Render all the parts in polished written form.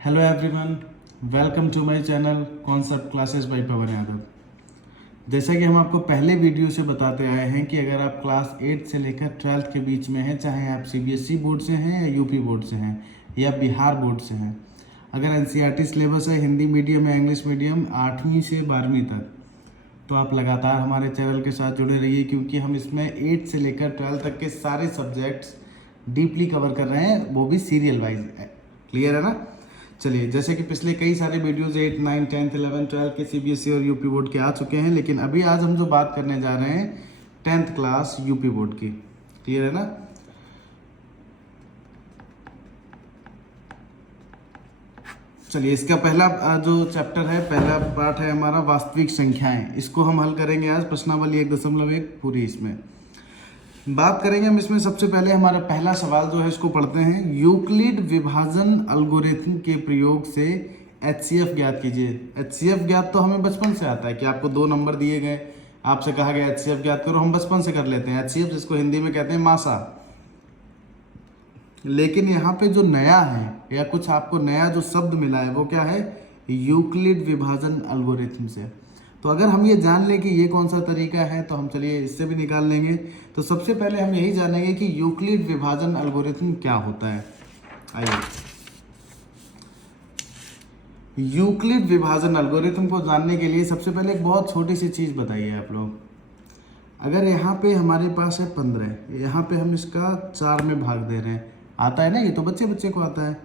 Hello everyone, welcome to my channel concept classes by Pavan Yadav. जैसा कि हम आपको पहले वीडियो से बताते आए हैं कि अगर आप क्लास 8 से लेकर 12th के बीच में हैं, चाहे आप सीबीएसई बोर्ड से हैं या यूपी बोर्ड से हैं या बिहार बोर्ड से हैं, अगर एनसीईआरटी सिलेबस है हिंदी मीडियम या इंग्लिश मीडियम 8वीं से 12वीं तक, तो आप लगातार हमारे चैनल के साथ जुड़े रहिए, क्योंकि हम इसमें 8 से लेकर 12 तक के सारे सब्जेक्ट्स डीपली कवर कर रहे हैं, वो भी सीरियल वाइज। क्लियर है ना? चलिए, जैसे कि पिछले कई सारे वीडियोस 8, 9, 10, 11, 12 के सीबीएसई और यूपी बोर्ड के आ चुके हैं, लेकिन अभी आज हम जो बात करने जा रहे हैं 10th क्लास यूपी बोर्ड की। क्लियर है ना? चलिए, इसका पहला जो चैप्टर है, पहला पार्ट है हमारा वास्तविक संख्याएं। इसको हम हल करेंगे आज प्रश्नावली 1.1 पूरी। इसमें बात करेंगे हम इसमें सबसे पहले हमारा पहला सवाल जो है इसको पढ़ते हैं। यूक्लिड विभाजन एल्गोरिथम के प्रयोग से एचसीएफ ज्ञात कीजिए। एचसीएफ ज्ञात तो हमें बचपन से आता है कि आपको 2 नंबर दिए गए, आपसे कहा गया एचसीएफ ज्ञात करो, हम बचपन से कर लेते हैं एचसीएफ, जिसको हिंदी में कहते हैं मासा। लेकिन यहाँ पे जो नया है या कुछ आपको नया जो शब्द मिला है वो क्या है? यूक्लिड विभाजन एल्गोरिथम से। तो अगर हम ये जान लें कि ये कौन सा तरीका है, तो हम चलिए इससे भी निकाल लेंगे। तो सबसे पहले हम यही जानेंगे कि यूक्लिड विभाजन एल्गोरिथम क्या होता है। आइए, यूक्लिड विभाजन एल्गोरिथम को जानने के लिए सबसे पहले एक बहुत छोटी सी चीज़ बताइए आप लोग। अगर यहाँ पे हमारे पास है 15, यहाँ पे हम इसका 4 में भाग दे रहे हैं, आता है ना? ये तो बच्चे बच्चे को आता है।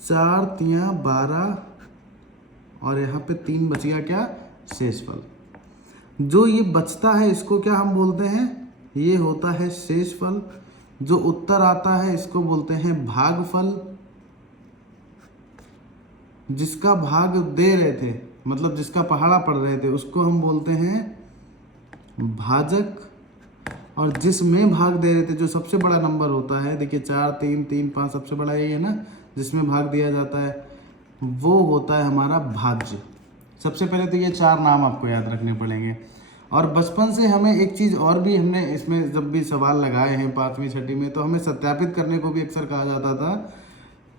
4 तिया 12 और यहाँ पे 3 बच गया क्या? शेषफल। जो ये बचता है इसको क्या हम बोलते हैं? ये होता है शेषफल। जो उत्तर आता है इसको बोलते हैं भागफल। जिसका भाग दे रहे थे, मतलब जिसका पहाड़ा पड़ रहे थे, उसको हम बोलते हैं भाजक। और जिसमें भाग दे रहे थे, जो सबसे बड़ा नंबर होता है, देखिए 4, 3, 3, 5 सबसे बड़ा यही है ना, जिसमें भाग दिया जाता है, वो होता है हमारा भाज्य। सबसे पहले तो ये 4 नाम आपको याद रखने पड़ेंगे। और बचपन से हमें एक चीज़ और भी, हमने इसमें जब भी सवाल लगाए हैं 5वीं 6वीं में, तो हमें सत्यापित करने को भी अक्सर कहा जाता था।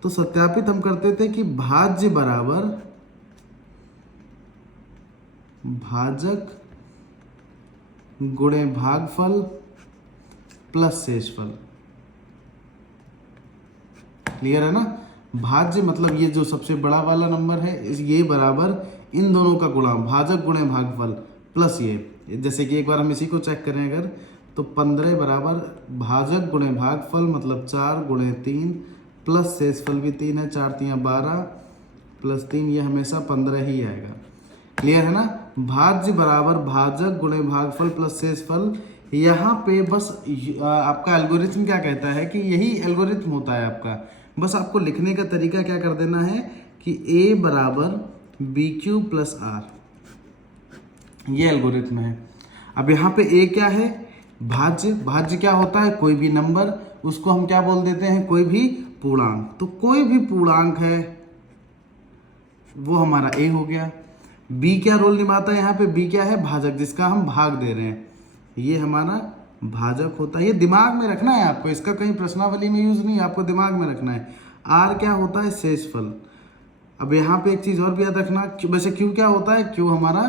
तो सत्यापित हम करते थे कि भाज्य बराबर भाजक गुणे भागफल प्लस शेषफल। क्लियर है ना? भाज्य मतलब ये जो सबसे बड़ा वाला नंबर है, ये बराबर इन दोनों का गुणा, भाजक गुणे भागफल प्लस ये। जैसे कि एक बार हम इसी को चेक करें अगर, तो 15 बराबर भाजक गुणे भागफल मतलब 4 गुणे 3 प्लस शेषफल भी 3 है, 4 तिया 12 प्लस 3, ये हमेशा 15 ही आएगा। क्लियर है ना? भाज्य बराबर भाजक गुणे भागफल प्लस शेषफल। यहाँ पे बस आपका एल्गोरिथम क्या कहता है कि यही एल्गोरिथम होता है आपका। बस आपको लिखने का तरीका क्या कर देना है कि a बराबर बी क्यू प्लस आर, ये एल्गोरिथम है। अब यहाँ पे a क्या है? भाज्य। भाज्य क्या होता है? कोई भी नंबर, उसको हम क्या बोल देते हैं? कोई भी पूर्णांक। तो कोई भी पूर्णांक है वो हमारा a हो गया। b क्या रोल निभाता है यहाँ पे? b क्या है? भाजक, जिसका हम भाग दे रहे हैं, ये हमारा भाजक होता है। ये दिमाग में रखना है आपको, इसका कहीं प्रश्नावली में यूज नहीं, आपको दिमाग में रखना है। r क्या होता है? शेषफल। अब यहाँ पे एक चीज और भी याद रखना, वैसे q क्या होता है? q हमारा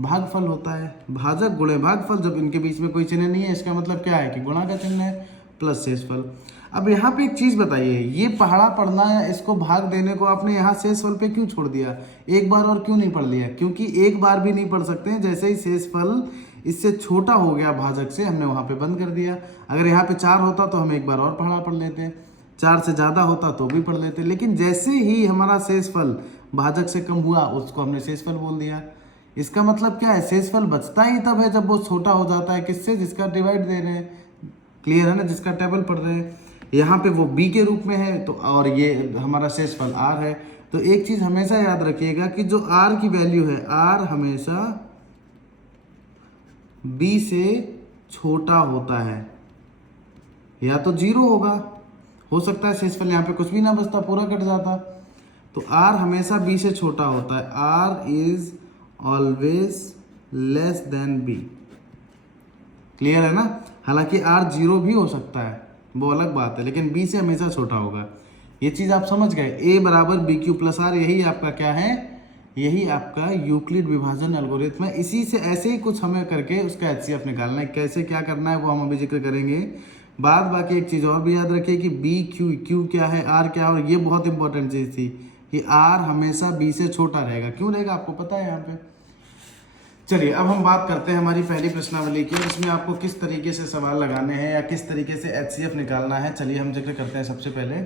भागफल होता है। भाजक गुणे भागफल, जब इनके बीच में कोई चिन्ह नहीं है, इसका मतलब क्या है कि गुणा का चिन्ह है, प्लस शेषफल। अब यहाँ पे एक चीज बताइए, ये पहाड़ा पढ़ना है, इसको भाग देने को आपने यहाँ शेषफल पे क्यों छोड़ दिया? एक बार और क्यों नहीं पढ़ लिया? क्योंकि एक बार भी नहीं पढ़ सकते हैं। जैसे ही शेषफल इससे छोटा हो गया भाजक से, हमने वहाँ पे बंद कर दिया। अगर यहाँ पे 4 होता तो हम एक बार और पढ़ा पढ़ लेते, 4 से ज़्यादा होता तो भी पढ़ लेते। लेकिन जैसे ही हमारा शेषफल भाजक से कम हुआ, उसको हमने शेषफल बोल दिया। इसका मतलब क्या है? शेषफल बचता ही तब है जब वो छोटा हो जाता है, किससे? जिसका डिवाइड दे रहे हैं। क्लियर है ना? जिसका टेबल पढ़ रहे हैं। यहाँ पे वो b के रूप में है, तो और ये हमारा शेषफल r है। तो एक चीज़ हमेशा याद रखिएगा कि जो r की वैल्यू है, r हमेशा b से छोटा होता है, या तो 0 होगा, हो सकता है शेषफल यहाँ पे कुछ भी ना बचता, पूरा कट जाता। तो r हमेशा b से छोटा होता है। r is always less than b। Clear है ना? हालांकि r 0 भी हो सकता है, वो अलग बात है, लेकिन b से हमेशा छोटा होगा। ये चीज़ आप समझ गए, ए बराबर बी क्यू प्लस आर, यही आपका क्या है, यही आपका यूक्लिड विभाजन एल्गोरिथम है। इसी से ऐसे ही कुछ हमें करके उसका एचसीएफ निकालना है। कैसे क्या करना है वो हम अभी जिक्र करेंगे। बाद बाकी एक चीज़ और भी याद रखिए कि बी क्यू, क्यू क्या है, आर क्या है, और ये बहुत इंपॉर्टेंट चीज़ थी कि आर हमेशा बी से छोटा रहेगा। क्यों रहेगा आपको पता है यहाँ पे। चलिए अब हम बात करते हैं हमारी पहली प्रश्नावली की, इसमें आपको किस तरीके से सवाल लगाने हैं या किस तरीके से एचसीएफ निकालना है। चलिए हम जिक्र करते हैं सबसे पहले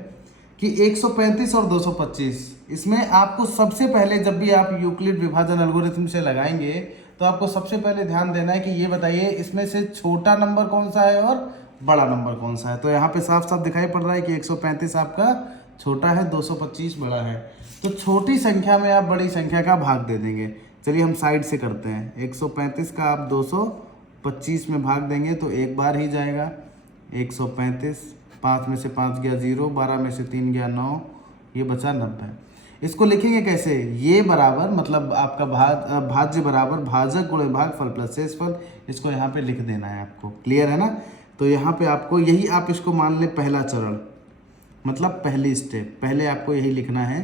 कि 135 और 225, इसमें आपको सबसे पहले जब भी आप यूक्लिड विभाजन एल्गोरिथम से लगाएंगे तो आपको सबसे पहले ध्यान देना है कि ये बताइए इसमें से छोटा नंबर कौन सा है और बड़ा नंबर कौन सा है। तो यहाँ पे साफ साफ दिखाई पड़ रहा है कि 135 आपका छोटा है, 225 बड़ा है। तो छोटी संख्या में आप बड़ी संख्या का भाग दे देंगे। चलिए हम साइड से करते हैं। 135 का आप 225 में भाग देंगे तो एक बार ही जाएगा 135, 5 में से 5 गया 0, 12 में से 3 गया 9, ये बचा 90। इसको लिखेंगे कैसे, ये बराबर मतलब आपका भाज्य बराबर भाजक गुणे भागफल प्लस शेषफल, इसको यहाँ पे लिख देना है आपको। क्लियर है ना। तो यहाँ पे आपको यही आप इसको मान ले पहला चरण, मतलब पहली स्टेप, पहले आपको यही लिखना है।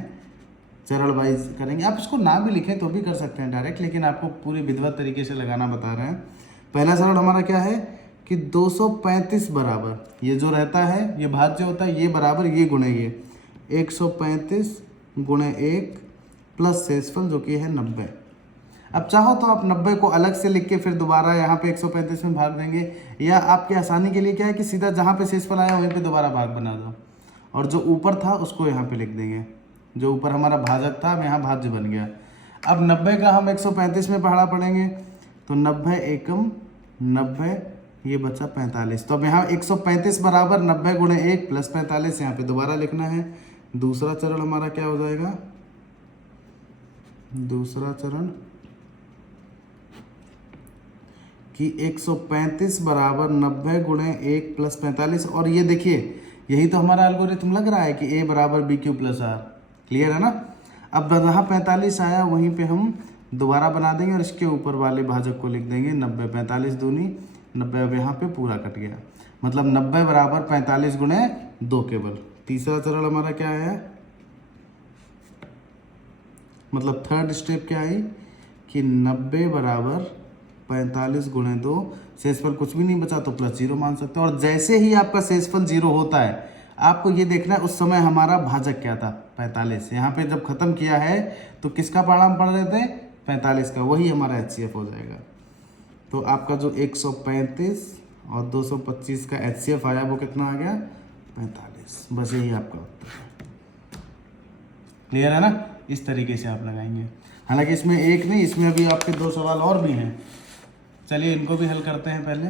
चरण वाइज करेंगे, आप इसको ना भी लिखें तो भी कर सकते हैं डायरेक्ट, लेकिन आपको पूरी विधिवत तरीके से लगाना बता रहे हैं। पहला चरण हमारा क्या है कि 235 बराबर ये जो रहता है ये भाज्य होता है, ये बराबर ये गुणे ये 135 गुणे 1 प्लस शेषफल जो कि है 90। अब चाहो तो आप 90 को अलग से लिख के फिर दोबारा यहाँ पे 135 में भाग देंगे, या आपकी आसानी के लिए क्या है कि सीधा जहाँ पे शेषफल आया वहीं पे दोबारा भाग बना दो, और जो ऊपर था उसको यहाँ पे लिख देंगे। जो ऊपर हमारा भाजक था अब यहाँ भाज्य बन गया। अब 90 का हम 135 में पढ़ा पड़ेंगे तो 90 एकम 90, ये बचा 45। तो अब यहाँ 135 बराबर 90 गुणे 1 प्लस 45, यहाँ पे दोबारा लिखना है। दूसरा चरण हमारा क्या हो जाएगा, दूसरा चरण कि 135 बराबर 90 गुणे 1 प्लस 45, और ये देखिए यही तो हमारा एल्गोरिथम लग रहा है कि ए बराबर B Q plus R. Clear है ना। अब जहाँ 45 आया वहीं पे हम दोबारा बना देंगे और इसके ऊपर वाले भाजक को लिख देंगे 90, 45 दूनी 90, अब यहाँ पे पूरा कट गया, मतलब 90 बराबर 45 गुणे 2 केवल। तीसरा चरण हमारा क्या है, मतलब थर्ड स्टेप क्या आई कि 90 बराबर 45 गुणे 2, शेषफल कुछ भी नहीं बचा तो प्लस 0 मान सकते हो। और जैसे ही आपका शेषफल 0 होता है आपको ये देखना है उस समय हमारा भाजक क्या था, 45। यहाँ पे जब खत्म किया है तो किसका पढ़ा हम पढ़ रहे थे, 45 का, वही हमारा एचसीएफ हो जाएगा। तो आपका जो 135 और 225 का एचसीएफ आया वो कितना आ गया, 45। बस यही आपका उत्तर है। क्लियर है ना। इस तरीके से आप लगाएंगे। हालांकि इसमें एक नहीं, इसमें अभी आपके 2 सवाल और भी हैं। चलिए इनको भी हल करते हैं। पहले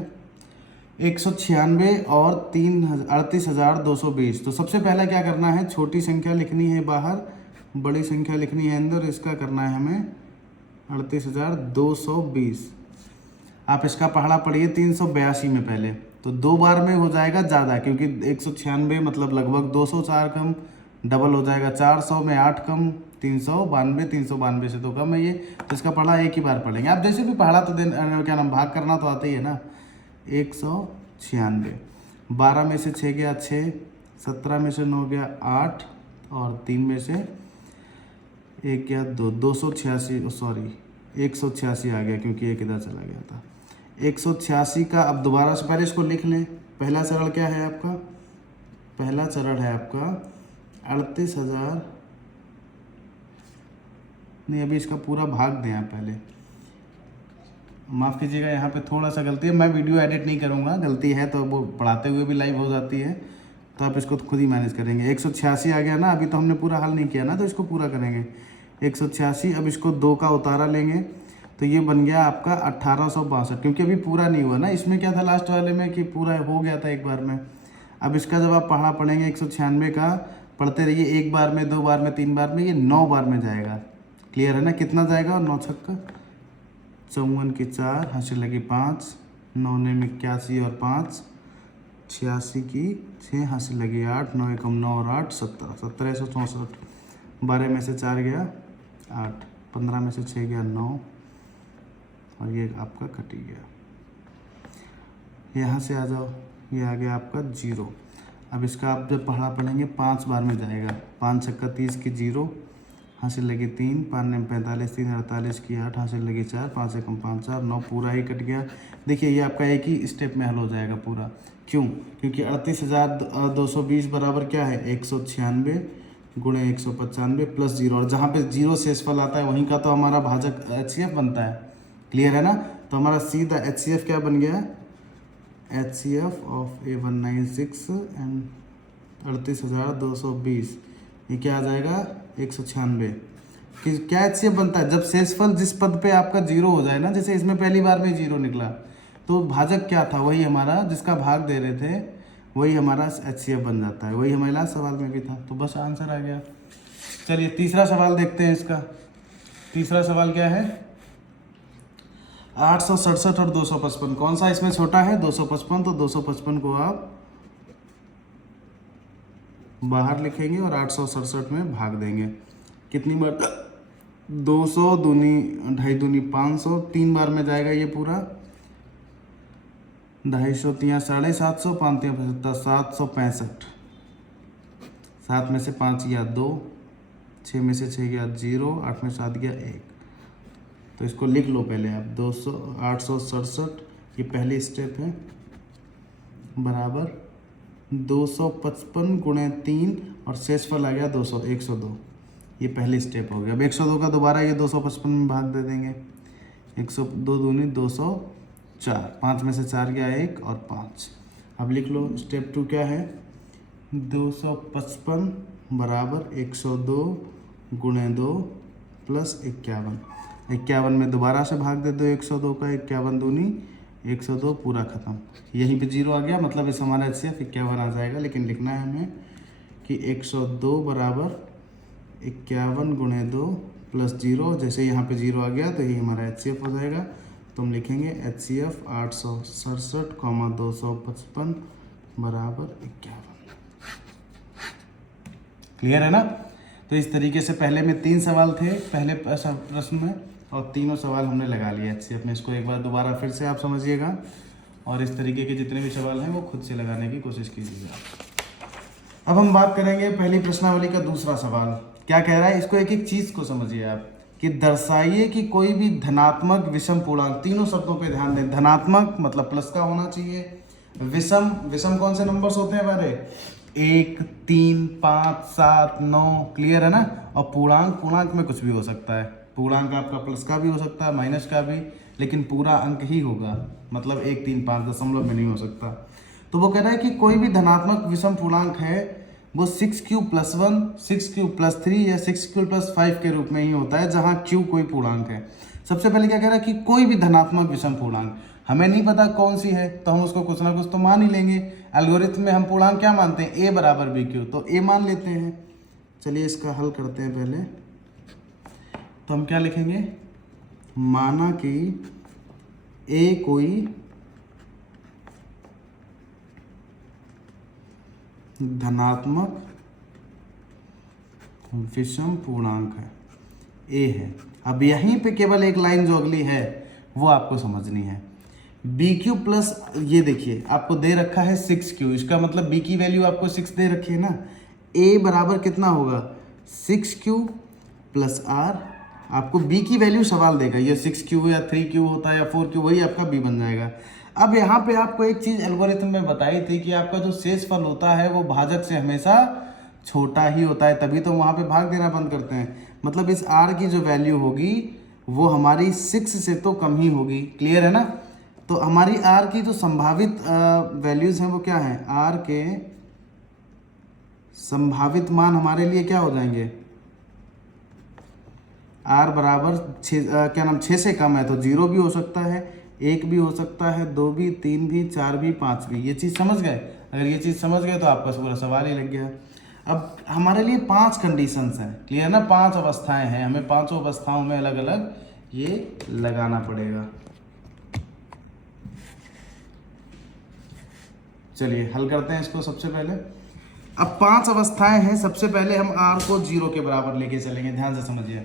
196 और 38,220। तो सबसे पहला क्या करना है, छोटी संख्या लिखनी है बाहर, बड़ी संख्या लिखनी है अंदर। इसका करना है हमें 38,220। आप इसका पढ़ा पढ़िए 382 में पहले, तो 2 बार में हो जाएगा ज़्यादा, क्योंकि 196 मतलब लगभग 204 कम, डबल हो जाएगा 400 में 8 कम, 392, 392 से तो कम है ये। तो इसका पढ़ा एक ही बार पढ़ेंगे। आप जैसे भी पढ़ा तो क्या नाम भाग करना तो आता ही है ना। 196, 12 में से 6 गया 6, 17 में से 9 गया 8, और 3 में से 1 गया 2, 286, सॉरी 186 आ गया क्योंकि एक इधर चला गया था। 186 का अब दोबारा से पहले इसको लिख लें। पहला चरण क्या है आपका, पहला चरण है आपका 38,000, नहीं अभी इसका पूरा भाग दें आप पहले, माफ़ कीजिएगा यहाँ पे थोड़ा सा गलती है, मैं वीडियो एडिट नहीं करूँगा, गलती है तो वो पढ़ाते हुए भी लाइव हो जाती है, तो आप इसको खुद ही मैनेज करेंगे। 186 आ गया ना, अभी तो हमने पूरा हल नहीं किया ना, तो इसको पूरा करेंगे। 186, अब इसको 2 का उतारा लेंगे तो ये बन गया आपका 1862, क्योंकि अभी पूरा नहीं हुआ ना। इसमें क्या था लास्ट वाले में कि पूरा हो गया था एक बार में। अब इसका जब आप पढ़ा पढ़ेंगे 196 का, पढ़ते रहिए, 1 बार में, 2 बार में, 3 बार में, ये 9 बार में जाएगा। क्लियर है ना। कितना जाएगा, 9 छक्का 54 की 4, हासिल लगी 5, 9 ने 81 और 5, 86 की 6, हासिल लगी 8, 9 एकम 9 और 8, 17, 1764। 12 में से 4 गया 8, 15 में से 6 गया 9, और ये आपका कटी गया। यहाँ से आ जाओ, ये आ गया आपका 0। अब इसका आप जब पढ़ेंगे 5 बार में जाएगा। 5 छक्का 30 की 0, हासिल लगी 3, 5 ने 45, 3 48 की 8, हासिल लगी 4, 5 से कम 5 4, 9 पूरा ही कट गया। देखिए ये आपका एक ही स्टेप में हल हो जाएगा पूरा। क्यों? क्योंकि 38,220 बराबर क्या है 196 गुणे 195 प्लस 0, और जहाँ पे 0 शेषफल आता है वहीं का तो हमारा भाजक HCF बनता है। क्लियर है ना? तो हमारा सीधा HCF क्या बन गया, HCF ऑफ A196 एंड 38,220, ये क्या आ जाएगा 196। कि क्या HCF बनता है? जब शेषफल जिस पद पे आपका 0 हो जाए ना, जैसे इसमें पहली बार में 0 निकला, तो भाजक क्या था, वही हमारा जिसका भाग दे रहे थे वही हमारा HCF बन जाता है। वही हमारे लास्ट सवाल में भी था, तो बस आंसर आ गया। चलिए तीसरा सवाल देखते हैं इसका। तीसरा सवाल क्या है, 867 और 255, कौन सा इसमें छोटा है 255, तो 255 को आप बाहर लिखेंगे और 867 में भाग देंगे। कितनी बार, 200 दूनी 2.5 दूनी 500, 3 बार में जाएगा ये पूरा। 250 तियाँ 750, 5 तियाँ 75, 765। 7 में से 5 गया 2, 6 में से 6 गया 0, 8 में 7 गया 1। तो इसको लिख लो पहले आप, 867 ये पहली स्टेप है, बराबर 255 गुणे 3 और शेषफल आ गया 200, 102। ये पहली स्टेप हो गया। अब 102 का दोबारा ये 255 में भाग दे देंगे। 102 दूनी 204, 5 में से 4 गया 1 और 5। अब लिख लो स्टेप 2 क्या है, 255 बराबर 102 गुणे 2 प्लस 51। 51 में दोबारा से भाग दे दो 102 का, 51 दूनी 102, पूरा खत्म। यहीं पे 0 आ गया, मतलब इस हमारा HCF 51 आ जाएगा। लेकिन लिखना है हमें कि 102 बराबर 51 गुणे 2 प्लस 0। जैसे यहाँ पे 0 आ गया तो यही हमारा HCF हो जाएगा। तो हम लिखेंगे HCF 867, 255 बराबर 51। क्लियर है ना? तो इस तरीके से पहले में 3 सवाल थे पहले प्रश्न में, और तीनों सवाल हमने लगा लिया HCF में। इसको एक बार दोबारा फिर से आप समझिएगा, और इस तरीके के जितने भी सवाल हैं वो खुद से लगाने की कोशिश कीजिएगा। अब हम बात करेंगे पहली प्रश्नावली का दूसरा सवाल। क्या कह रहा है, इसको एक एक चीज़ को समझिए आप, कि दर्शाइए कि कोई भी धनात्मक विषम पूर्णांक, तीनों शब्दों पे ध्यान दें। धनात्मक मतलब प्लस का होना चाहिए, विषम, विषम कौन से नंबर्स होते हैं हमारे, 1 3 5 7 9, क्लियर है ना? और पूर्णांक, पूर्णांक में कुछ भी हो सकता है। पूर्णांक आपका प्लस का भी हो सकता है, माइनस का भी, लेकिन पूरा अंक ही होगा, मतलब 1 3 5 दशमलव में नहीं हो सकता। तो वो कह रहा है कि कोई भी धनात्मक विषम पूर्णांक है वो 6q + 1, 6q + 3 या 6q + 5 के रूप में ही होता है, जहाँ q कोई पूर्णांक है। सबसे पहले क्या कह रहा है कि कोई भी धनात्मक विषम पूर्णांक, हमें नहीं पता कौन सी है, तो हम उसको कुछ ना कुछ तो मान ही लेंगे। एल्गोरिथम में हम पूर्णांक क्या मानते हैं, a बराबर bq, तो a मान लेते हैं। चलिए इसका हल करते हैं पहले। तो हम क्या लिखेंगे, माना कि a कोई धनात्मक विषम पूर्णांक है, a है। अब यहीं पे केवल एक लाइन जो अगली है वो आपको समझनी है। BQ प्लस, ये देखिए आपको दे रखा है 6Q, इसका मतलब B की वैल्यू आपको 6 दे रखी है ना। A बराबर कितना होगा, 6Q + R। आपको B की वैल्यू सवाल देगा, ये 6Q या 3Q होता है या 4Q, वही आपका B बन जाएगा। अब यहाँ पे आपको एक चीज़ एल्गोरिथम में बताई थी कि आपका जो शेषफल होता है वो भाजक से हमेशा छोटा ही होता है, तभी तो वहाँ पे भाग देना बंद करते हैं। मतलब इस R की जो वैल्यू होगी वो हमारी 6 से तो कम ही होगी। क्लियर है ना? तो हमारी R की जो संभावित वैल्यूज़ हैं वो क्या है, R के संभावित मान हमारे लिए क्या हो जाएंगे, R बराबर 6 से कम है तो 0 भी हो सकता है, 1 भी हो सकता है, 2 भी, 3 भी, 4 भी, 5 भी। ये चीज़ समझ गए? अगर ये चीज़ समझ गए तो आपका पूरा सवाल ही लग गया। अब हमारे लिए 5 कंडीशंस हैं, क्लियर ना? 5 अवस्थाएं हैं, हमें 5 अवस्थाओं में अलग अलग ये लगाना पड़ेगा। चलिए हल करते हैं इसको। सबसे पहले अब 5 अवस्थाएं हैं। सबसे पहले हम R को 0 के बराबर लेके चलेंगे, ध्यान से समझिए।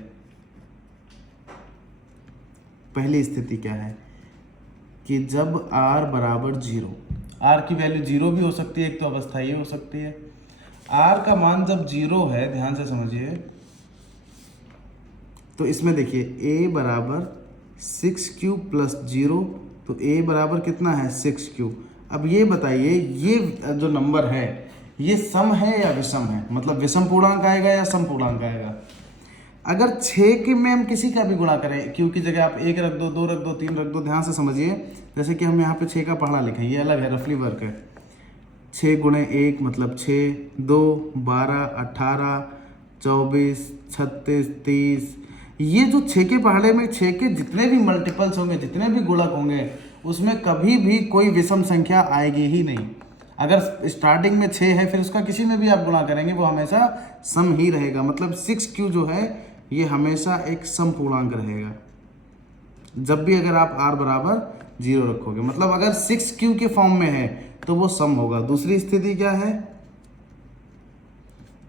पहली स्थिति क्या है कि जब R बराबर 0, आर की वैल्यू 0 भी हो सकती है, एक तो अवस्था ये हो सकती है। आर का मान जब 0 है, ध्यान से समझिए, तो इसमें देखिए a बराबर 6q प्लस 0, तो a बराबर कितना है 6q। अब ये बताइए ये जो नंबर है ये सम है या विषम है, मतलब विषम पूर्णांक आएगा या सम पूर्णांक आएगा। अगर 6 के में हम किसी का भी गुणा करें, क्यू की जगह आप 1 रख दो, 2 रख दो, 3 रख दो, ध्यान से समझिए, जैसे कि हम यहाँ पे 6 का पहाड़ा लिखें, ये अलग है, रफली वर्क है। 6 गुणे 1 मतलब 6, 2 12 18 24 36 30, ये जो 6 के पहाड़े में 6 के जितने भी मल्टीपल्स होंगे, जितने भी गुणक होंगे, उसमें कभी भी कोई विषम संख्या आएगी ही नहीं। अगर स्टार्टिंग में 6 है, फिर उसका किसी में भी आप गुणा करेंगे वो हमेशा सम ही रहेगा। मतलब 6q जो है ये हमेशा एक सम पूर्णांक रहेगा जब भी अगर आप r बराबर 0 रखोगे। मतलब अगर 6q के फॉर्म में है तो वो सम होगा। दूसरी स्थिति क्या है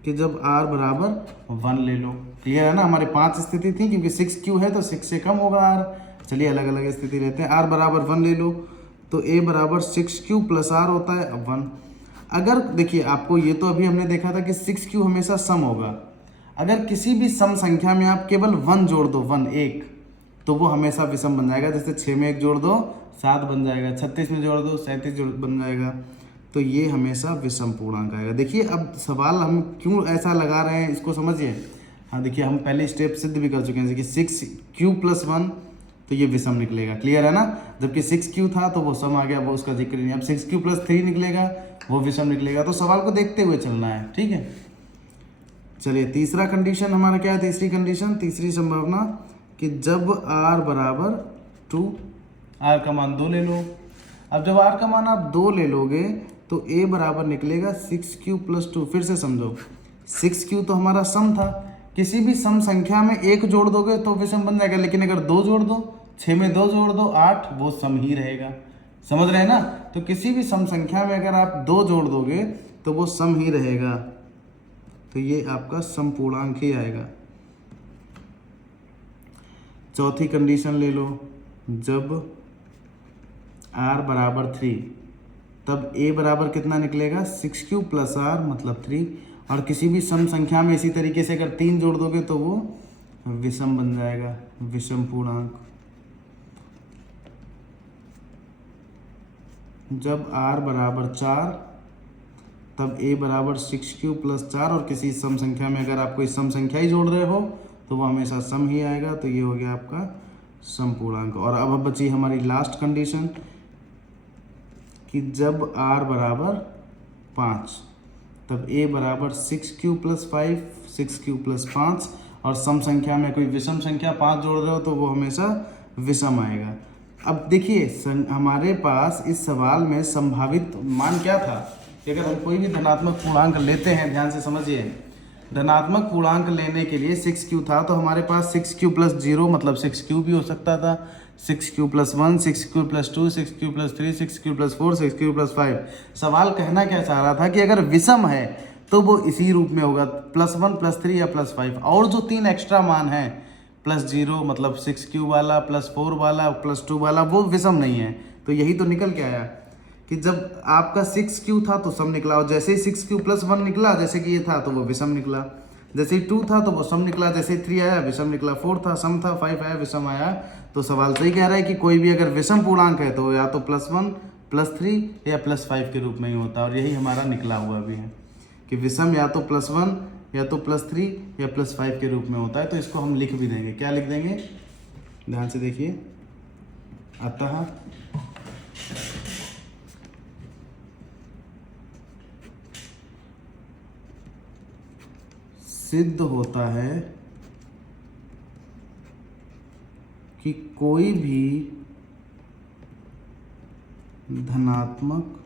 कि जब r बराबर 1 ले लो, क्लियर है ना। हमारे 5 स्थिति थी, क्योंकि 6q है तो 6 से कम होगा r। चलिए अलग अलग स्थिति लेते हैं। r बराबर 1 ले लो तो a बराबर 6q प्लस r होता है, अब 1। अगर देखिए आपको ये तो अभी हमने देखा था कि 6q हमेशा सम होगा। अगर किसी भी सम संख्या में आप केवल 1 जोड़ दो, 1, तो वो हमेशा विषम बन जाएगा। जैसे 6 में 1 जोड़ दो 7 बन जाएगा, 36 में जोड़ दो 37 बन जाएगा, तो ये हमेशा विषम पूर्णांक आएगा। देखिए अब सवाल हम क्यों ऐसा लगा रहे हैं इसको समझिए। हाँ देखिए हम पहले स्टेप सिद्ध भी कर चुके हैं, जैसे कि 6q प्लस 1 तो ये विषम निकलेगा, क्लियर है ना। जबकि 6q था तो वो सम आ गया, वो उसका जिक्र नहीं। अब 6q प्लस 3 निकलेगा, वो विषम निकलेगा। तो सवाल को देखते हुए चलना है, ठीक है। चलिए तीसरा कंडीशन हमारा क्या है, तीसरी कंडीशन, तीसरी संभावना कि जब r बराबर 2, r का मान 2 ले लो। अब जब r का मान आप 2 ले लोगे तो a बराबर निकलेगा 6q प्लस 2। फिर से समझो, 6q तो हमारा सम था, किसी भी सम संख्या में 1 जोड़ दोगे तो विषम बन जाएगा। लेकिन अगर 2 जोड़ दो, 6 में 2 जोड़ दो 8, वो सम ही रहेगा। समझ रहे हैं ना। तो किसी भी सम संख्या में अगर आप 2 जोड़ दोगे तो वो सम ही रहेगा, तो ये आपका सम पूर्णांक ही आएगा। चौथी कंडीशन ले लो, जब r बराबर 3 तब a बराबर कितना निकलेगा 6q प्लस r मतलब 3। और किसी भी सम संख्या में इसी तरीके से अगर 3 जोड़ दोगे तो वो विषम बन जाएगा, विषम पूर्णांक। जब r बराबर 4 तब a बराबर 6q प्लस 4, और किसी सम संख्या में अगर आप कोई सम संख्या ही जोड़ रहे हो तो वो हमेशा सम ही आएगा, तो ये हो गया आपका सम पूर्णांक। और अब बची हमारी लास्ट कंडीशन कि जब r बराबर 5 तब a बराबर 6q प्लस 5, 6q प्लस 5, और सम संख्या में कोई विषम संख्या 5 जोड़ रहे हो तो वो हमेशा विषम आएगा। अब देखिए हमारे पास इस सवाल में संभावित मान क्या था कि अगर हम कोई भी धनात्मक पूर्णांक लेते हैं, ध्यान से समझिए, धनात्मक पूर्णांक लेने के लिए 6q था तो हमारे पास 6q प्लस 0 मतलब 6q भी हो सकता था, 6q plus 1, 6q plus 2, 6q plus 3, 6q plus 4, 6q plus 5। सवाल कहना क्या चाह रहा था कि अगर विषम है तो वो इसी रूप में होगा, प्लस 1, प्लस 3 या प्लस 5। और जो 3 एक्स्ट्रा मान है, प्लस 0 मतलब 6q वाला, प्लस 4 वाला, प्लस 2 वाला, वो विषम नहीं है। तो यही तो निकल के आया कि जब आपका 6q था तो सम निकला, और जैसे ही 6q प्लस 1 निकला, जैसे कि ये था तो वो विषम निकला। जैसे ही 2 था तो वो सम निकला, जैसे ही 3 आया विषम निकला, 4 था सम था, 5 आया विषम आया। तो सवाल सही कह रहा है कि कोई भी अगर विषम पूर्णांक है तो या तो प्लस 1, प्लस 3 या प्लस 5 के रूप में ही होता है। और यही हमारा निकला हुआ भी है कि विषम या तो प्लस 1 या तो प्लस 3 या प्लस 5 के रूप में होता है। तो इसको हम लिख भी देंगे, क्या लिख देंगे, ध्यान से देखिए। अतः सिद्ध होता है कि कोई भी धनात्मक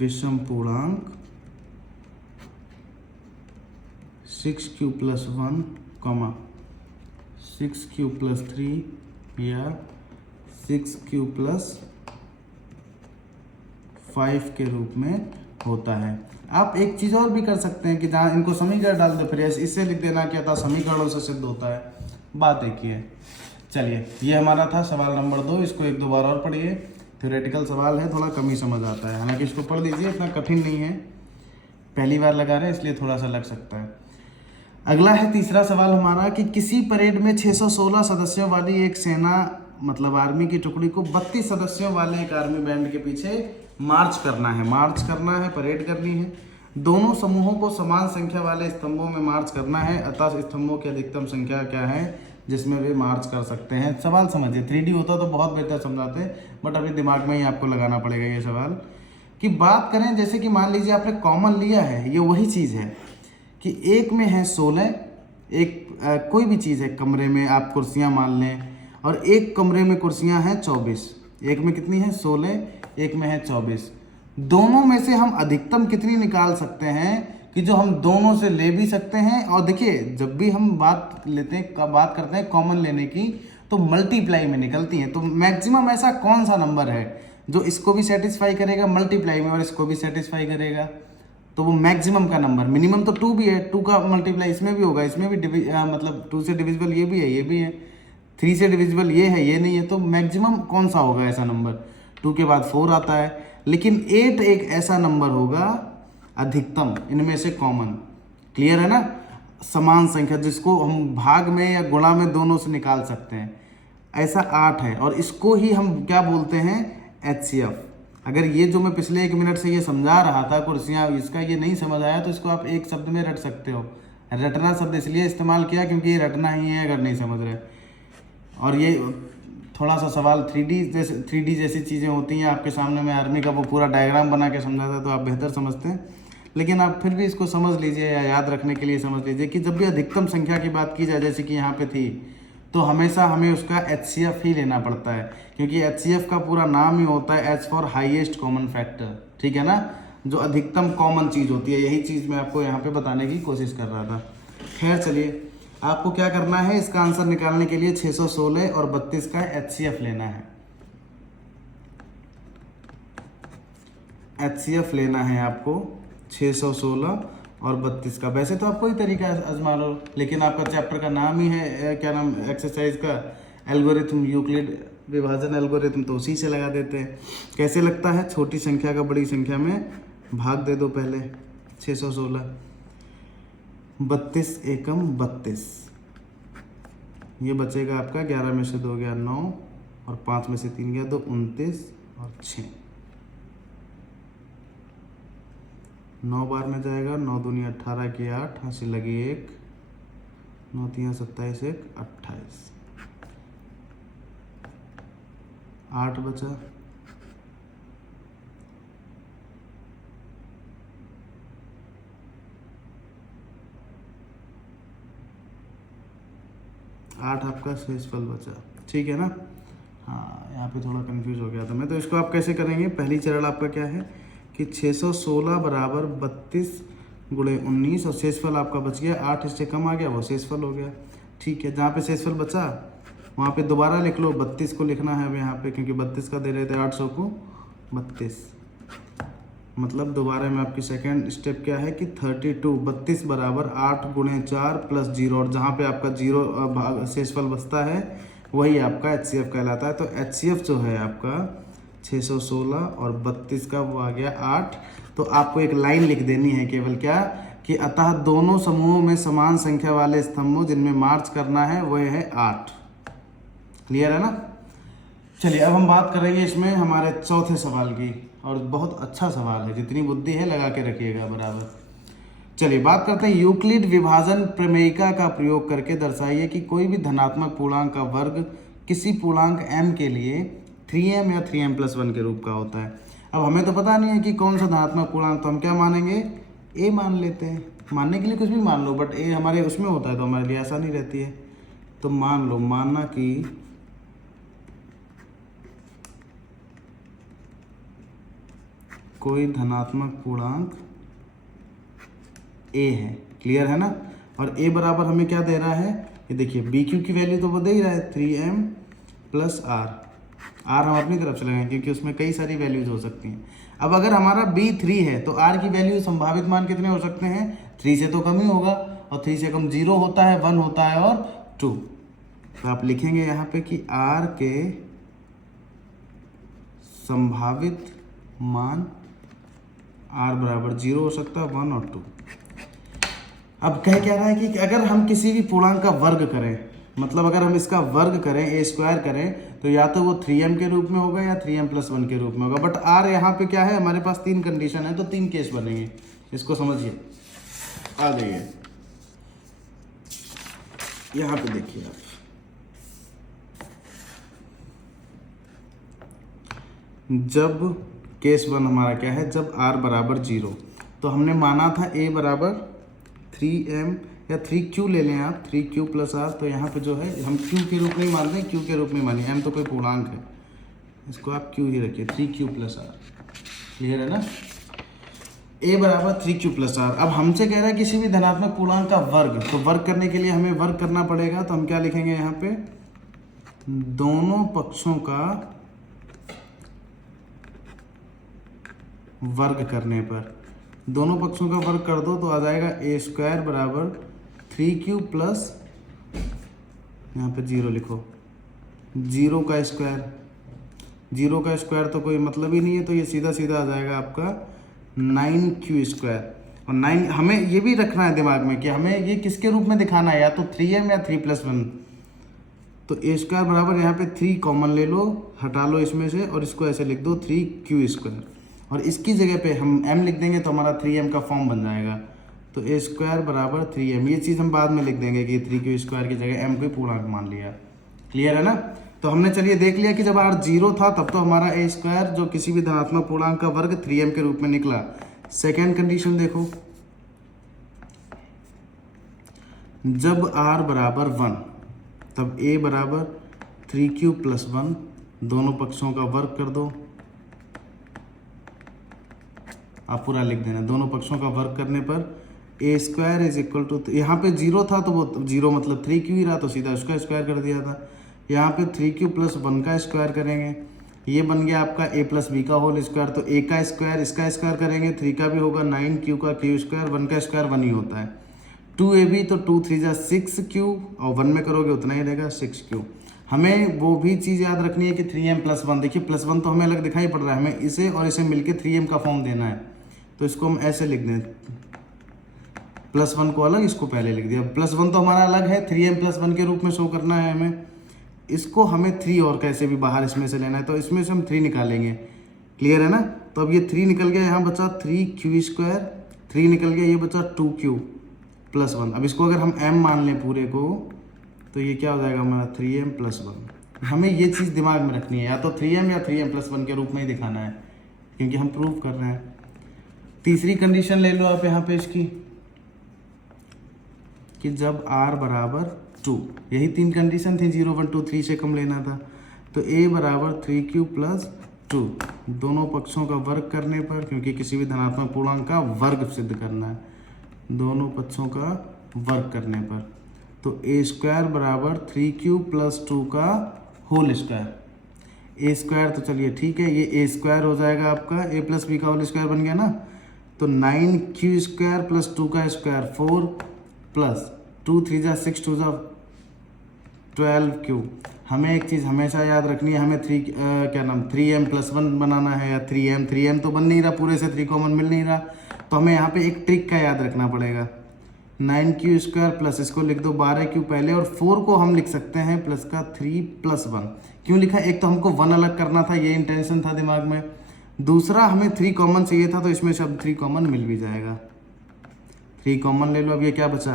विषम पूर्णांक 6q प्लस 1, 6q प्लस 3 या 6q प्लस 5 के रूप में होता है। आप एक चीज़ और भी कर सकते हैं कि जहाँ इनको समीकरण डाल दो, फिर इससे लिख देना क्या था, समीकरणों से सिद्ध होता है। बात एक ही है। चलिए ये हमारा था सवाल नंबर 2, इसको एक दो बार और पढ़िए थ्योरेटिकल सवाल है, थोड़ा कम ही समझ आता है, हालांकि इसको पढ़ लीजिए, इतना कठिन नहीं है, पहली बार लगा रहे हैं इसलिए थोड़ा सा लग सकता है। अगला है तीसरा सवाल हमारा कि किसी परेड में 616 सदस्यों वाली एक सेना मतलब आर्मी की टुकड़ी को 32 सदस्यों वाले एक आर्मी बैंड के पीछे मार्च करना है, परेड करनी है। दोनों समूहों को समान संख्या वाले स्तंभों में मार्च करना है, अतः स्तंभों की अधिकतम संख्या क्या है जिसमें वे मार्च कर सकते हैं। सवाल समझिए, 3D होता तो बहुत बेहतर समझाते, बट अभी दिमाग में ही आपको लगाना पड़ेगा ये सवाल। कि बात करें जैसे कि मान लीजिए आपने कॉमन लिया है, ये वही चीज़ है कि एक में है 16, कोई भी चीज़ है कमरे में, आप कुर्सियां मान लें, और एक कमरे में कुर्सियां हैं 24, एक में कितनी है 16, एक में है 24। दोनों में से हम अधिकतम कितनी निकाल सकते हैं कि जो हम दोनों से ले भी सकते हैं। और देखिए जब भी हम बात करते हैं कॉमन लेने की तो मल्टीप्लाई में निकलती हैं। तो मैक्सिमम ऐसा कौन सा नंबर है जो इसको भी सेटिस्फाई करेगा मल्टीप्लाई में और इसको भी सेटिस्फाई करेगा, तो वो मैक्सिमम का नंबर। मिनिमम तो 2 भी है, 2 का मल्टीप्लाई इसमें भी होगा, इसमें भी मतलब 2 से डिविजिबल ये भी है, ये भी है, 3 से डिविजिबल ये है, ये नहीं है। तो मैक्सिमम कौन सा होगा ऐसा नंबर? 2 के बाद 4 आता है, लेकिन 8 एक ऐसा नंबर होगा अधिकतम इनमें से कॉमन। क्लियर है ना? समान संख्या जिसको हम भाग में या गुणा में दोनों से निकाल सकते हैं, ऐसा 8 है। और इसको ही हम क्या बोलते हैं? HCF। अगर ये जो मैं पिछले 1 मिनट से ये समझा रहा था कुर्सियाँ, इसका ये नहीं समझ आया तो इसको आप एक शब्द में रट सकते हो। रटना शब्द इसलिए इस्तेमाल किया क्योंकि ये रटना ही है अगर नहीं समझ रहे। और ये थोड़ा सा सवाल 3D जैसी चीज़ें होती हैं आपके सामने, मैं आर्मी का वो पूरा डायग्राम बना के समझाता तो आप बेहतर समझते हैं, लेकिन आप फिर भी इसको समझ लीजिए या याद रखने के लिए समझ लीजिए कि जब भी अधिकतम संख्या की बात की जाए, जैसे कि यहाँ पे थी, तो हमेशा हमें उसका HCF ही लेना पड़ता है, क्योंकि HCF का पूरा नाम ही होता है H for highest common factor. ठीक है ना? जो अधिकतम कॉमन चीज़ होती है, यही चीज़ मैं आपको यहाँ पे बताने की कोशिश कर रहा था। खैर चलिए, आपको क्या करना है, इसका आंसर निकालने के लिए 616 और 32 का HCF लेना है। HCF लेना है आपको 616 और 32 का। वैसे तो आप कोई तरीका आजमा लो, लेकिन आपका चैप्टर का नाम ही है क्या नाम, एक्सरसाइज का एल्गोरिथम, यूक्लिड विभाजन एल्गोरिथम, तो उसी से लगा देते हैं। कैसे लगता है? छोटी संख्या का बड़ी संख्या में भाग दे दो पहले। 616 32 एकम 32, ये बचेगा आपका 11 में से 2 गया 9 और 5 में से 3 गया 2, 29 और 6, 9 बार में जाएगा, 9 दूनी 18 की 8, हासिल लगी 1, 9 3 27 1 28, 8 बचा, आठ आपका शेषफल बचा। ठीक है ना? हाँ, यहाँ पे थोड़ा कंफ्यूज हो गया था मैं। तो इसको आप कैसे करेंगे? पहली चरण आपका क्या है कि 616 बराबर 32 गुणे 19 और शेषफल आपका बच गया 8, इससे कम आ गया, वो शेषफल हो गया। ठीक है, जहाँ पे शेषफल बचा वहाँ पे दोबारा लिख लो, 32 को लिखना है अब यहाँ पे, क्योंकि 32 का दे रहे थे 800 को 32, मतलब दोबारा में आपकी सेकेंड स्टेप क्या है कि 32 32 बराबर 8 गुणे 4 प्लस 0, और जहाँ पे आपका 0 शेषफल बचता है वही आपका HCF कहलाता है। तो HCF जो है आपका 616 और 32 का वो आ गया 8। तो आपको एक लाइन लिख देनी है केवल, क्या कि अतः दोनों समूहों में समान संख्या वाले स्तंभों जिनमें मार्च करना है वह है 8। क्लियर है ना? चलिए अब हम बात करेंगे इसमें हमारे चौथे सवाल की, और बहुत अच्छा सवाल है, जितनी बुद्धि है लगा के रखिएगा बराबर। चलिए बात करते हैं, यूक्लिड विभाजन प्रमेयिका का प्रयोग करके दर्शाइए कि कोई भी धनात्मक पूर्णांक का वर्ग किसी पूर्णांक m के लिए 3m या 3m+1 के रूप का होता है। अब हमें तो पता नहीं है कि कौन सा धनात्मक पूर्णांक, तो हम क्या मानेंगे? a मान लेते हैं। मानने के लिए कुछ भी मान लो, बट a हमारे उसमें होता है तो हमारे लिए आसानी रहती है। तो मान लो, मानना कि कोई धनात्मक पूर्णांक a है। क्लियर है ना? और a बराबर हमें क्या दे रहा है? ये देखिए BQ की वैल्यू तो वो दे ही रहा है 3m+r। r हम अपनी तरफ से लगाएंगे क्योंकि उसमें कई सारी वैल्यूज हो सकती हैं। अब अगर हमारा b 3 है तो r की वैल्यू संभावित मान कितने हो सकते हैं? 3 से तो कम ही होगा, और 3 से कम 0 होता है, 1 होता है और 2। तो आप लिखेंगे यहाँ पे कि r के संभावित मान r बराबर 0 हो सकता है, 1 और 2। अब कह क्या रहा है कि अगर हम किसी भी पूर्णांक का वर्ग करें, मतलब अगर हम इसका वर्ग करें, ए स्क्वायर करें, तो या तो वो 3m के रूप में होगा या 3m+1 के रूप में होगा। बट r यहाँ पे क्या है, हमारे पास 3 कंडीशन है, तो 3 केस बनेंगे। इसको समझिए, आ जाइए यहाँ पे देखिए आप, जब केस 1 हमारा क्या है, जब r बराबर 0, तो हमने माना था a बराबर 3m या 3q ले लें आप, 3q + r। तो यहाँ पे जो है हम q के रूप में ही मानते हैं, q के रूप में मानिए, m तो कोई पूर्णांक है, इसको आप q ही रखिए, 3q + r। क्लियर है ना? a बराबर 3q + r। अब हमसे कह रहा है किसी भी धनात्मक पूर्णांक का वर्ग, तो वर्ग करने के लिए हमें वर्ग करना पड़ेगा। तो हम क्या लिखेंगे यहाँ पे, दोनों पक्षों का वर्ग करने पर, दोनों पक्षों का वर्ग कर दो तो आ जाएगा a² बराबर 3q प्लस, यहाँ पे 0 लिखो, 0 का स्क्वायर, 0 का स्क्वायर तो कोई मतलब ही नहीं है, तो ये सीधा सीधा आ जाएगा आपका 9q²। और 9 हमें ये भी रखना है दिमाग में कि हमें ये किसके रूप में दिखाना है, या तो 3m या 3+1। तो a² बराबर यहाँ पे 3 कॉमन ले लो, हटा लो इसमें से, और इसको ऐसे लिख दो 3q², और इसकी जगह पे हम m लिख देंगे तो हमारा 3m का फॉर्म बन जाएगा। तो a² बराबर 3m, ये चीज़ हम बाद में लिख देंगे कि 3q² की जगह m को पूर्णांक मान लिया। क्लियर है ना? तो हमने चलिए देख लिया कि जब r 0 था तब तो हमारा a² जो किसी भी धनात्मक पूर्णांक का वर्ग 3m के रूप में निकला। सेकेंड कंडीशन देखो, जब r बराबर 1, तब a बराबर 3q + 1, दोनों पक्षों का वर्ग कर दो, आप पूरा लिख देना, दोनों पक्षों का वर्ग करने पर a² = यहाँ पे 0 था तो वो 0 मतलब 3q ही रहा, तो सीधा उसका स्क्वायर कर दिया था। यहाँ पे 3q + 1 का स्क्वायर करेंगे, ये बन गया आपका a + b का होल स्क्वायर। तो a का स्क्वायर, इसका स्क्वायर करेंगे, 3 का भी होगा 9q का q², 1 का स्क्वायर 1 ही होता है। 2ab तो 2 3 जा 6q, और 1 में करोगे उतना ही रहेगा 6q। हमें वो भी चीज़ याद रखनी है कि 3m+1, देखिए +1 तो हमें अलग दिखाई पड़ रहा है, हमें इसे और इसे मिलके 3m का फॉर्म देना है। तो इसको हम ऐसे लिख दें, +1 को अलग, इसको पहले लिख दिया। +1 तो हमारा अलग है, 3m+1 के रूप में शो करना है हमें, इसको हमें 3 और कैसे भी बाहर इसमें से लेना है, तो इसमें से हम 3 निकालेंगे। क्लियर है ना? तो अब ये 3 निकल गया, यहाँ बचा 3q², 3 निकल गया, ये बचा 2q + 1। अब इसको अगर हम m मान लें पूरे को, तो ये क्या हो जाएगा हमारा 3m+1। हमें ये चीज़ दिमाग में रखनी है, या तो 3m या 3m+1 के रूप में ही दिखाना है, क्योंकि हम प्रूव कर रहे हैं। तीसरी कंडीशन ले लो आप यहाँ पे इसकी, कि जब r बराबर 2, यही 3 कंडीशन थी, 0 1 2 3 से कम लेना था। तो a बराबर 3q + 2, दोनों पक्षों का वर्ग करने पर, क्योंकि किसी भी धनात्मक पूर्णांक का वर्ग सिद्ध करना है, दोनों पक्षों का वर्ग करने पर, तो a² बराबर 3q + 2 का होल स्क्वायर। a² तो चलिए ठीक है, ये a² हो जाएगा आपका, a + b का होल स्क्वायर बन गया ना। तो 9q² + 2 का स्क्वायर 4 + 2 3 जा 6 2 जा 12q। हमें एक चीज़ हमेशा याद रखनी है, हमें 3m+1 बनाना है, या 3m तो बन नहीं रहा, पूरे से 3 कॉमन मिल नहीं रहा, तो हमें यहाँ पे एक ट्रिक का याद रखना पड़ेगा। 9q² प्लस इसको लिख दो 12q पहले, और 4 को हम लिख सकते हैं प्लस का 3 + 1। क्यों लिखा? एक तो हमको 1 अलग करना था, ये इंटेंशन था दिमाग में। दूसरा हमें 3 कॉमन चाहिए था, तो इसमें से अब 3 कॉमन मिल भी जाएगा। 3 कॉमन ले लो, अब ये क्या बचा,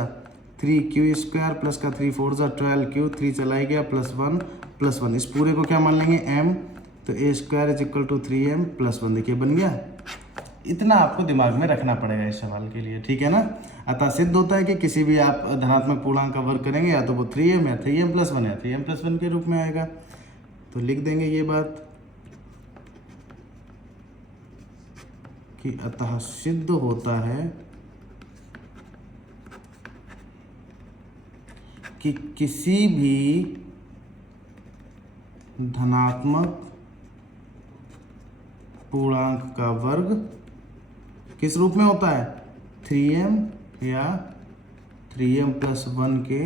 3q² प्लस का 3 4 जा 12q, 3 चला ही गया, +1 + 1। इस पूरे को क्या मान लेंगे, m, तो a² = 3m+1। देखिए बन गया। इतना आपको दिमाग में रखना पड़ेगा इस सवाल के लिए, ठीक है ना? अतः सिद्ध होता है कि किसी भी आप धनात्मक पूर्णांक का वर्ग करेंगे, या तो वो 3m या 3m+1 या 3m+1 के रूप में आएगा। तो लिख देंगे ये बात कि अतः सिद्ध होता है कि किसी भी धनात्मक पूर्णांक का वर्ग किस रूप में होता है, 3m या 3m+1 के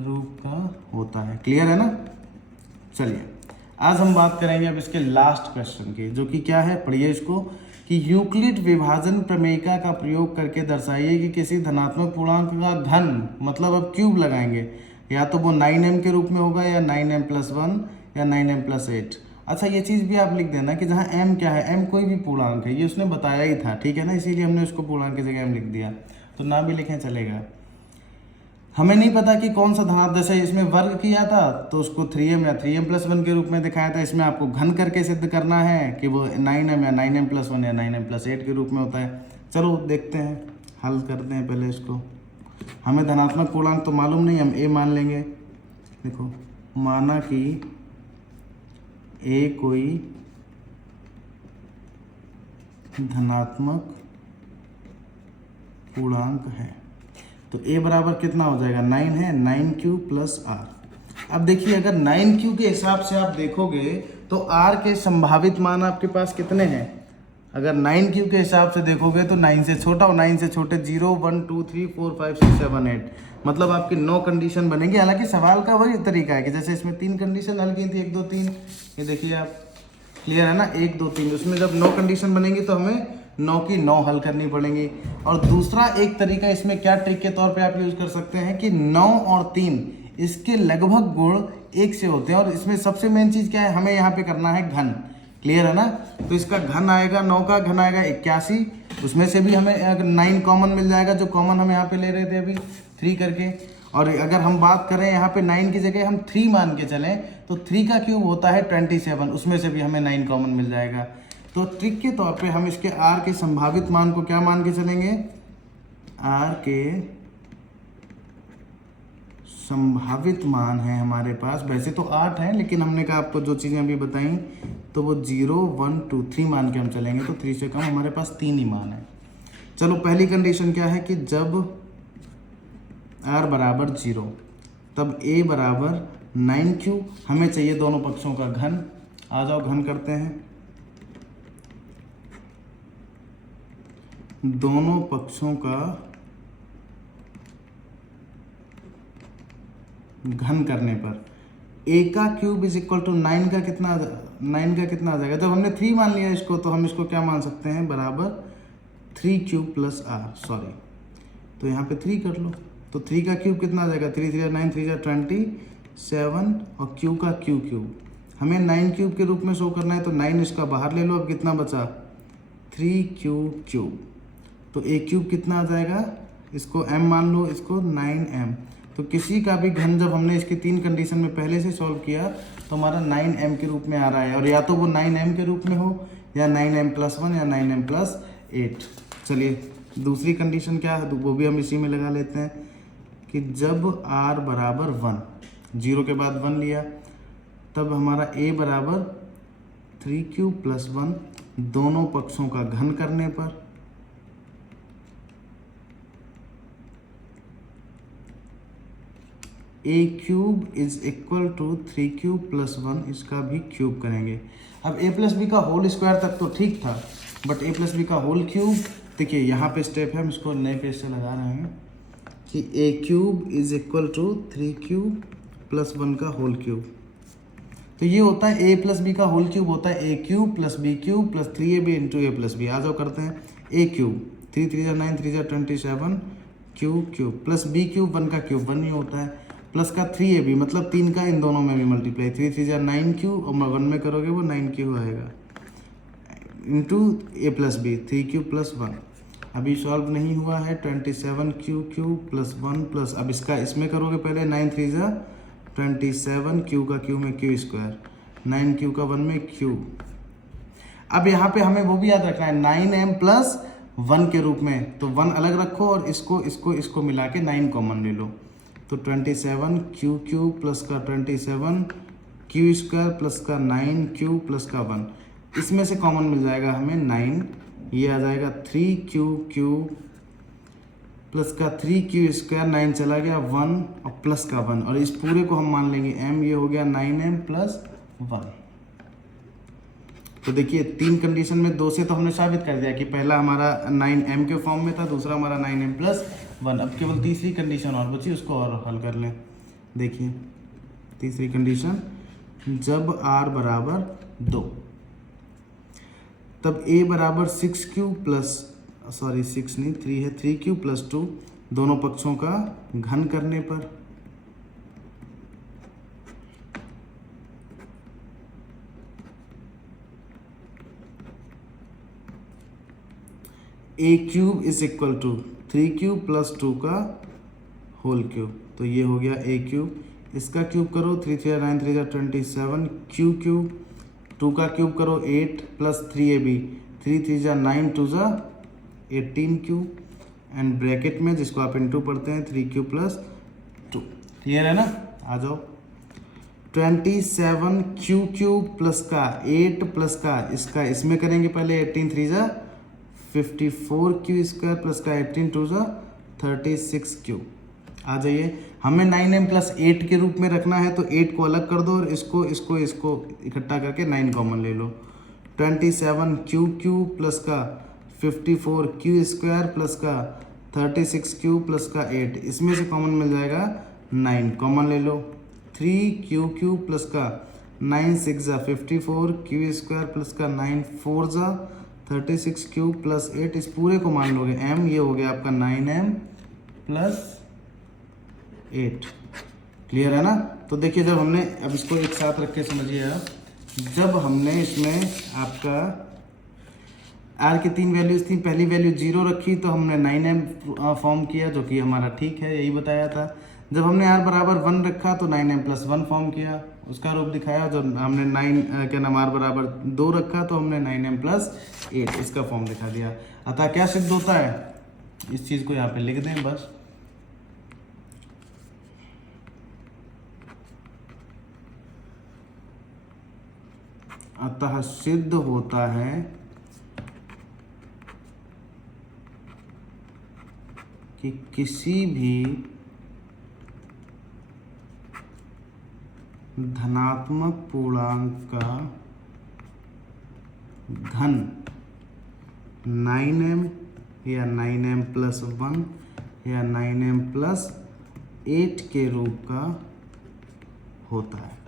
रूप का होता है। क्लियर है ना? चलिए आज हम बात करेंगे अब इसके लास्ट क्वेश्चन की, जो कि क्या है, पढ़िए इसको, कि यूक्लिड विभाजन प्रमेयिका का प्रयोग करके दर्शाइए कि किसी धनात्मक पूर्णांक का घन, मतलब अब क्यूब लगाएंगे, या तो वो 9m के रूप में होगा या 9m+1 या 9m+8। अच्छा ये चीज़ भी आप लिख देना कि जहाँ m क्या है, m कोई भी पूर्णांक है, ये उसने बताया ही था, ठीक है ना, इसीलिए हमने उसको पूर्णांक की जगह m लिख दिया, तो ना भी लिखें चलेगा। हमें नहीं पता कि कौन सा धनात्मक, जैसे इसमें वर्ग किया था तो उसको 3m या 3m+1 के रूप में दिखाया था, इसमें आपको घन करके सिद्ध करना है कि वो 9m या 9m+1 या 9m+8 के रूप में होता है। चलो देखते हैं, हल करते हैं पहले इसको। हमें धनात्मक पूर्णांक तो मालूम नहीं, हम a मान लेंगे। देखो माना कि a कोई धनात्मक पूर्णांक है, तो a बराबर कितना हो जाएगा, 9 है, 9q + r। अब देखिए अगर 9q के हिसाब से आप देखोगे तो r के संभावित मान आपके पास कितने हैं। अगर 9q के हिसाब से देखोगे तो 9 से छोटा और 9 से छोटे 0 1 2 3 4 5 6 7 8, मतलब आपकी 9 कंडीशन बनेंगी। हालांकि सवाल का वही तरीका है कि जैसे इसमें 3 कंडीशन हल की थी, 1 2 3, ये देखिए आप, क्लियर है ना, 1 2 3, उसमें जब 9 कंडीशन बनेंगी तो हमें 9 की 9 हल करनी पड़ेंगी। और दूसरा एक तरीका इसमें क्या ट्रिक के तौर पे आप यूज कर सकते हैं कि 9 और 3 इसके लगभग गुण 1 से होते हैं, और इसमें सबसे मेन चीज़ क्या है, हमें यहाँ पे करना है घन, क्लियर है ना। तो इसका घन आएगा, 9 का घन आएगा 81, उसमें से भी हमें 9 कॉमन मिल जाएगा, जो कॉमन हम यहाँ पे ले रहे थे अभी 3 करके। और अगर हम बात करें यहाँ पे 9 की जगह हम 3 मान के चलें तो 3 का क्यूब होता है 27, उसमें से भी हमें 9 कॉमन मिल जाएगा। तो ट्रिक के तौर पे हम इसके r के संभावित मान को क्या मान के चलेंगे, r के संभावित मान है हमारे पास, वैसे तो 8 है लेकिन हमने कहा आपको जो चीज़ें अभी बताई तो वो 0 1 2 3 मान के हम चलेंगे, तो 3 से कम हमारे पास 3 ही मान है। चलो पहली कंडीशन क्या है कि जब r बराबर 0 तब a बराबर 9q, हमें चाहिए दोनों पक्षों का घन। आ जाओ घन करते हैं, दोनों पक्षों का घन करने पर a का क्यूब इज इक्वल टू 9 का कितना आ जाएगा। जब हमने 3 मान लिया इसको तो हम इसको क्या मान सकते हैं, बराबर 3q + r, सॉरी, तो यहाँ पे 3 कर लो, तो 3 का क्यूब कितना आ जाएगा, 3 3 9 3 27, और q का क्यूब हमें 9 क्यूब के रूप में शो करना है, तो 9 इसका बाहर ले लो, अब कितना बचा 3q3, तो a क्यूब कितना आ जाएगा, इसको m मान लो, इसको 9m। तो किसी का भी घन जब हमने इसकी 3 कंडीशन में पहले से सॉल्व किया तो हमारा 9m के रूप में आ रहा है, और या तो वो 9m के रूप में हो या 9m+1 या 9m+8। चलिए दूसरी कंडीशन क्या है, वो भी हम इसी में लगा लेते हैं कि जब r बराबर 1, 0 के बाद 1 लिया, तब हमारा a बराबर 3q + 1, दोनों पक्षों का घन करने पर a cube is equal to 3q + 1, इसका भी क्यूब करेंगे। अब a + b का होल स्क्वायर तक तो ठीक था, बट a + b का होल क्यूब, देखिए यहाँ पे स्टेप है, हम इसको नए पेज से लगा रहे हैं कि a cube is equal to 3q + 1 का होल क्यूब। तो ये होता है a + b का होल क्यूब होता है a cube + b cube + 3ab × a + b। आ जाओ करते हैं, a cube 3 3 9 3 27 cube plus b cube 1 का क्यूब 1 ही होता है, प्लस का 3ab मतलब 3 का इन दोनों में भी मल्टीप्लाई, 3 3 9q और 1 में करोगे वो 9q आएगा, इंटू a + b 3q + 1। अभी सॉल्व नहीं हुआ है, 27q + 1 प्लस, अब इसका इसमें करोगे पहले 9 3 27, q का q में q स्क्वायर, 9q का 1 में q। अब यहाँ पे हमें वो भी याद रखना है 9m + 1 के रूप में, तो 1 अलग रखो और इसको मिला के 9 कॉमन ले लो, तो 27q³ प्लस का 27q² प्लस का 9q प्लस का 1, इसमें से कॉमन मिल जाएगा हमें 9, ये आ जाएगा 3q³ प्लस का 3q², 9 चला गया 1 और प्लस का 1, और इस पूरे को हम मान लेंगे m, ये हो गया 9m + 1। तो देखिए 3 कंडीशन में 2 से तो हमने साबित कर दिया कि पहला हमारा 9m के फॉर्म में था, दूसरा हमारा 9m + 1। अब केवल तीसरी कंडीशन और बची, उसको और हल कर लें। देखिए तीसरी कंडीशन जब r बराबर 2, तब a बराबर 6q प्लस 3 है, 3q प्लस 2 दोनों पक्षों का घन करने पर a cube is equal to 3q plus 2 का होल क्यूब। तो ये हो गया a क्यूब, इसका क्यूब करो 3 3 9 3 27, q क्यूब, 2 का क्यूब करो 8 plus 3ab, 3 3 9 2 18q, and bracket में जिसको आप इंटू पढ़ते हैं 3q प्लस 2। क्लियर है ना? आ जाओ। 27q क्यूब प्लस का 8 प्लस का इसका इसमें करेंगे पहले, 18 3 54q स्क्वायर प्लस का 18 2 36q। आ जाइए, हमें 9m प्लस 8 के रूप में रखना है, तो 8 को अलग कर दो और इसको इकट्ठा करके 9 कॉमन ले लो। 27q क्यूब प्लस का 54q स्क्वायर प्लस का 36q प्लस का 8, इसमें से कॉमन मिल जाएगा 9, कॉमन ले लो। 3q क्यूब प्लस का 9 6 54q स्क्वायर प्लस का 9 4 36q प्लस 8, इस पूरे को मान लोगे m, ये हो गया आपका 9m प्लस 8। क्लियर है ना? तो देखिए, जब हमने अब इसको एक साथ रख के समझिए आप, जब हमने इसमें आपका r की 3 वैल्यूज थी, पहली वैल्यू 0 रखी तो हमने 9m फॉर्म किया, जो कि हमारा ठीक है, यही बताया था। जब हमने r बराबर 1 रखा तो 9m प्लस 1 फॉर्म किया, उसका रूप दिखाया। जब हमने r बराबर 2 रखा तो हमने 9m प्लस 8 इसका फॉर्म दिखा दिया। अतः क्या सिद्ध होता है, इस चीज़ को यहाँ पे लिख दें बस। अतः सिद्ध होता है कि किसी भी धनात्मक पूर्णांक का घन 9m या 9m प्लस 1 या 9m प्लस 8 के रूप का होता है।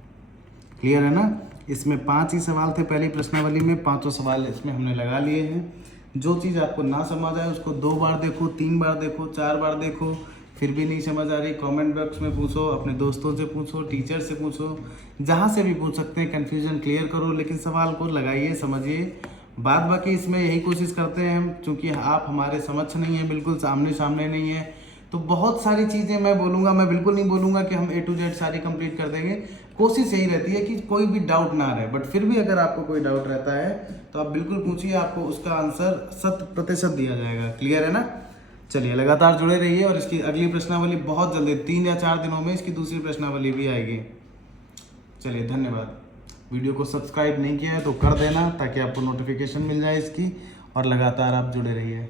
क्लियर है ना? इसमें 5 ही सवाल थे पहली प्रश्नावली में, 5 सवाल इसमें हमने लगा लिए हैं। जो चीज़ आपको ना समझ आए उसको 2 बार देखो, 3 बार देखो, 4 बार देखो, फिर भी नहीं समझ आ रही, कमेंट बॉक्स में पूछो, अपने दोस्तों से पूछो, टीचर से पूछो, जहाँ से भी पूछ सकते हैं। कन्फ्यूजन क्लियर करो, लेकिन सवाल को लगाइए, समझिए। बाद बाकी इसमें यही कोशिश करते हैं हम, चूँकि आप हमारे समझ नहीं है, बिल्कुल सामने सामने नहीं है, तो बहुत सारी चीज़ें मैं बोलूँगा, मैं बिल्कुल नहीं बोलूँगा कि हम A to Z सारी कंप्लीट कर देंगे। कोशिश यही रहती है कि कोई भी डाउट ना रहे, बट फिर भी अगर आपको कोई डाउट रहता है तो आप बिल्कुल पूछिए, आपको उसका आंसर 100% दिया जाएगा। क्लियर है ना? चलिए, लगातार जुड़े रहिए, और इसकी अगली प्रश्नावली बहुत जल्दी 3 या 4 दिनों में इसकी दूसरी प्रश्नावली भी आएगी। चलिए, धन्यवाद। वीडियो को सब्सक्राइब नहीं किया है तो कर देना, ताकि आपको नोटिफिकेशन मिल जाए इसकी, और लगातार आप जुड़े रहिए।